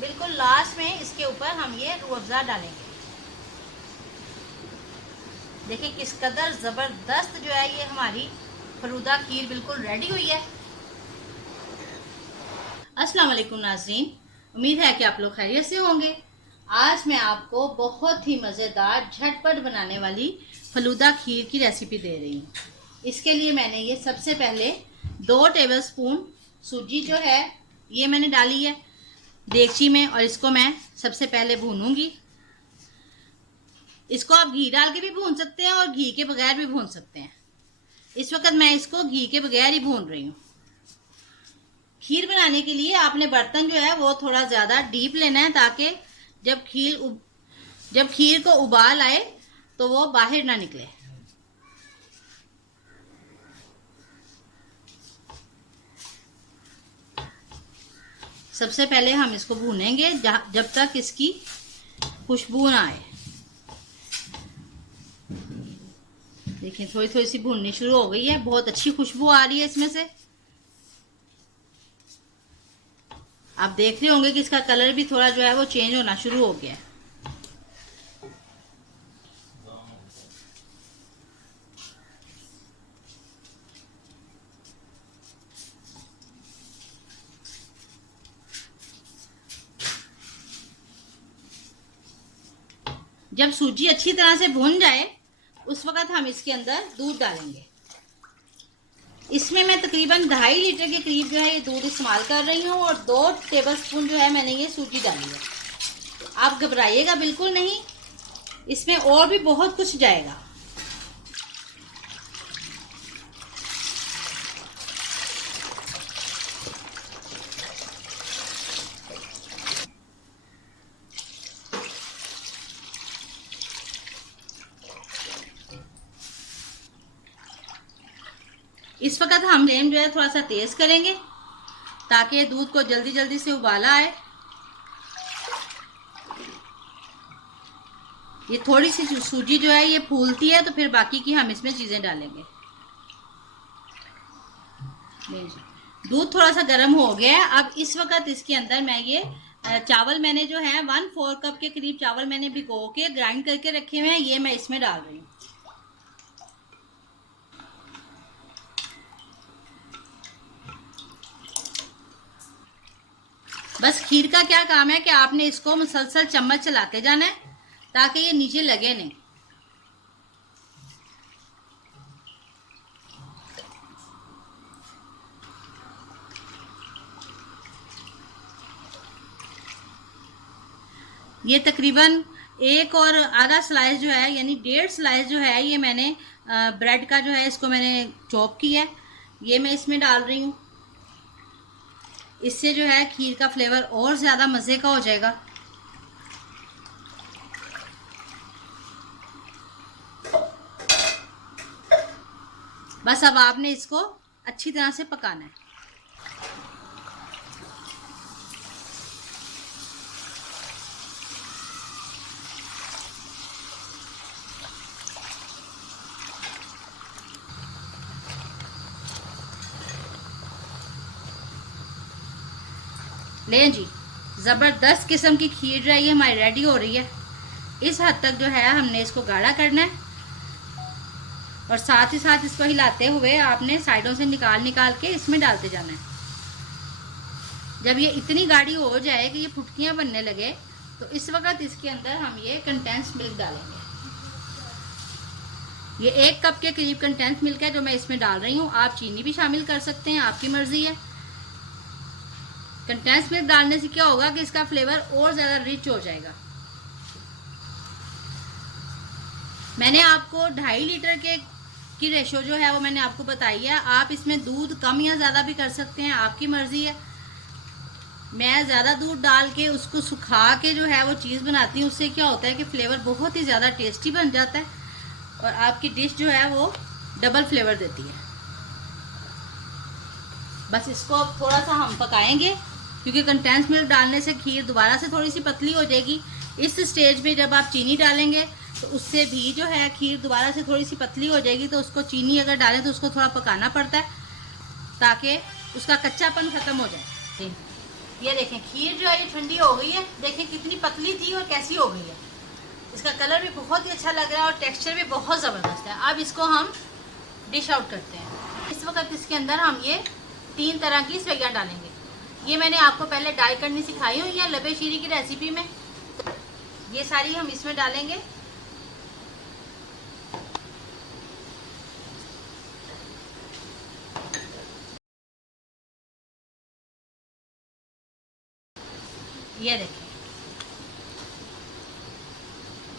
बिल्कुल लास्ट में इसके ऊपर हम ये रूह अफ़ज़ा डालेंगे। देखिए किस कदर ज़बरदस्त जो है ये हमारी फलूदा खीर बिल्कुल रेडी हुई है। अस्सलाम वालेकुम नाज़रीन, उम्मीद है कि आप लोग खैरियत से होंगे। आज मैं आपको बहुत ही मज़ेदार झटपट बनाने वाली फलूदा खीर की रेसिपी दे रही हूँ। इसके लिए मैंने ये सबसे पहले 2 टेबलस्पून सूजी जो है ये मैंने डाली है देगची में, और इसको मैं सबसे पहले भूनूंगी। इसको आप घी डाल के भी भून सकते हैं और घी के बगैर भी भून सकते हैं। इस वक्त मैं इसको घी के बगैर ही भून रही हूँ। खीर बनाने के लिए आपने बर्तन जो है वो थोड़ा ज़्यादा डीप लेना है, ताकि जब खीर को उबाल आए तो वो बाहर ना निकले। सबसे पहले हम इसको भूनेंगे जब तक इसकी खुशबू ना आए। देखिए थोड़ी थोड़ी सी भूननी शुरू हो गई है, बहुत अच्छी खुशबू आ रही है इसमें से। आप देख रहे होंगे कि इसका कलर भी थोड़ा जो है वो चेंज होना शुरू हो गया है। जब सूजी अच्छी तरह से भून जाए उस वक्त हम इसके अंदर दूध डालेंगे। इसमें मैं तकरीबन 2.5 लीटर के करीब जो है ये दूध इस्तेमाल कर रही हूँ, और 2 टेबलस्पून जो है मैंने ये सूजी डाली है। आप घबराइएगा बिल्कुल नहीं, इसमें और भी बहुत कुछ जाएगा। इस वक्त हम फ्लेम जो है थोड़ा सा तेज करेंगे ताकि दूध को जल्दी जल्दी से उबाला आए। ये थोड़ी सी सूजी जो है ये फूलती है तो फिर बाकी की हम इसमें चीज़ें डालेंगे। दूध थोड़ा सा गर्म हो गया है। अब इस वक्त इसके अंदर मैं ये चावल मैंने जो है 1/4 कप के करीब चावल मैंने भिगो के ग्राइंड करके रखे हुए हैं, ये मैं इसमें डाल रही हूँ। बस खीर का क्या काम है कि आपने इसको मुसलसल चम्मच चलाते जाना है ताकि ये नीचे लगे नहीं। ये तकरीबन 1 और आधा स्लाइस जो है यानी 1.5 स्लाइस जो है ये मैंने ब्रेड का जो है इसको मैंने चॉप किया है, ये मैं इसमें डाल रही हूँ। इससे जो है खीर का फ्लेवर और ज़्यादा मज़े का हो जाएगा। बस अब आपने इसको अच्छी तरह से पकाना है। लें जी, ज़बरदस्त किस्म की खीर जो है ये हमारी रेडी हो रही है। इस हद तक जो है हमने इसको गाढ़ा करना है, और साथ ही साथ इसको हिलाते हुए आपने साइडों से निकाल के इसमें डालते जाना है। जब ये इतनी गाढ़ी हो जाए कि ये फुटकियां बनने लगे तो इस वक्त इसके अंदर हम ये कंडेंस मिल्क डालेंगे। ये 1 कप के करीब कंडेंस मिल्क है जो मैं इसमें डाल रही हूँ। आप चीनी भी शामिल कर सकते हैं, आपकी मर्जी है। कंडेंस मिल्क डालने से क्या होगा कि इसका फ्लेवर और ज़्यादा रिच हो जाएगा। मैंने आपको 2.5 लीटर की रेशो जो है वो मैंने आपको बताई है। आप इसमें दूध कम या ज़्यादा भी कर सकते हैं, आपकी मर्ज़ी है। मैं ज़्यादा दूध डाल के उसको सुखा के जो है वो चीज़ बनाती हूँ, उससे क्या होता है कि फ्लेवर बहुत ही ज़्यादा टेस्टी बन जाता है और आपकी डिश जो है वो डबल फ्लेवर देती है। बस इसको अब थोड़ा सा हम पकाएंगे क्योंकि कंडेंस मिल्क डालने से खीर दोबारा से थोड़ी सी पतली हो जाएगी। इस स्टेज पे जब आप चीनी डालेंगे तो उससे भी जो है खीर दोबारा से थोड़ी सी पतली हो जाएगी, तो उसको चीनी अगर डालें तो उसको थोड़ा पकाना पड़ता है ताकि उसका कच्चापन ख़त्म हो जाए। ये देखें खीर जो है ये ठंडी हो गई है, देखें कितनी पतली थी और कैसी हो गई है। इसका कलर भी बहुत ही अच्छा लग रहा है और टेक्सचर भी बहुत ज़बरदस्त है। अब इसको हम डिश आउट करते हैं। इस वक्त इसके अंदर हम ये 3 तरह की सेवइयां डालेंगे। ये मैंने आपको पहले डाई करनी सिखाई हुई है लबे शीरी की रेसिपी में, तो ये सारी हम इसमें डालेंगे। ये देखें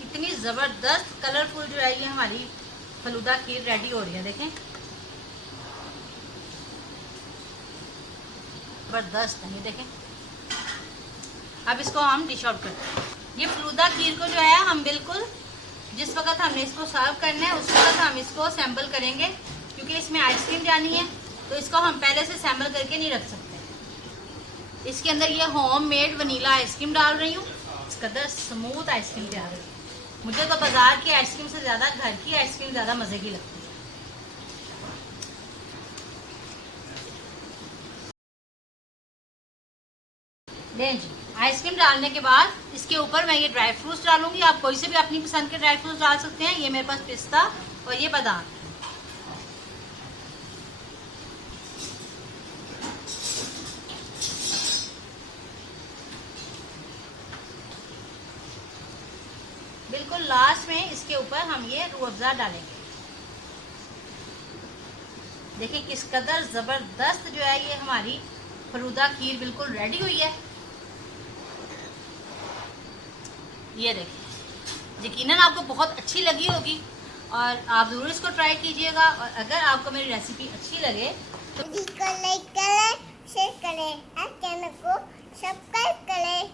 कितनी ज़बरदस्त कलरफुल जो है ये हमारी फलूदा खीर रेडी हो रही है। देखें ज़बरदस्त है ये देखें। अब इसको हम डिश आउट करते हैं। ये फलूदा खीर को जो है हम बिल्कुल जिस वक्त हमने इसको सर्व करना है उस वक्त हम इसको सैम्बल करेंगे, क्योंकि इसमें आइसक्रीम जानी है तो इसको हम पहले से सैम्बल करके नहीं रख सकते। इसके अंदर ये होम मेड वनीला आइसक्रीम डाल रही हूँ। इस कदर स्मूथ आइसक्रीम तैयार है। मुझे तो बाजार की आइसक्रीम से ज़्यादा घर की आइसक्रीम ज़्यादा मज़े की लगती है। लें जी, आइसक्रीम डालने के बाद इसके ऊपर मैं ये ड्राई फ्रूट्स डालूंगी। आप कोई से भी अपनी पसंद के ड्राई फ्रूट्स डाल सकते हैं। ये मेरे पास पिस्ता और ये बादाम। बिल्कुल लास्ट में इसके ऊपर हम ये रूह अफ़ज़ा डालेंगे। देखिए किस कदर ज़बरदस्त जो है ये हमारी फलूदा खीर बिल्कुल रेडी हुई है। ये देखिए यकीनन आपको बहुत अच्छी लगी होगी और आप ज़रूर इसको ट्राई कीजिएगा। और अगर आपको मेरी रेसिपी अच्छी लगे तो लाइक करें, शेयर करें और चैनल को सब्सक्राइब करें।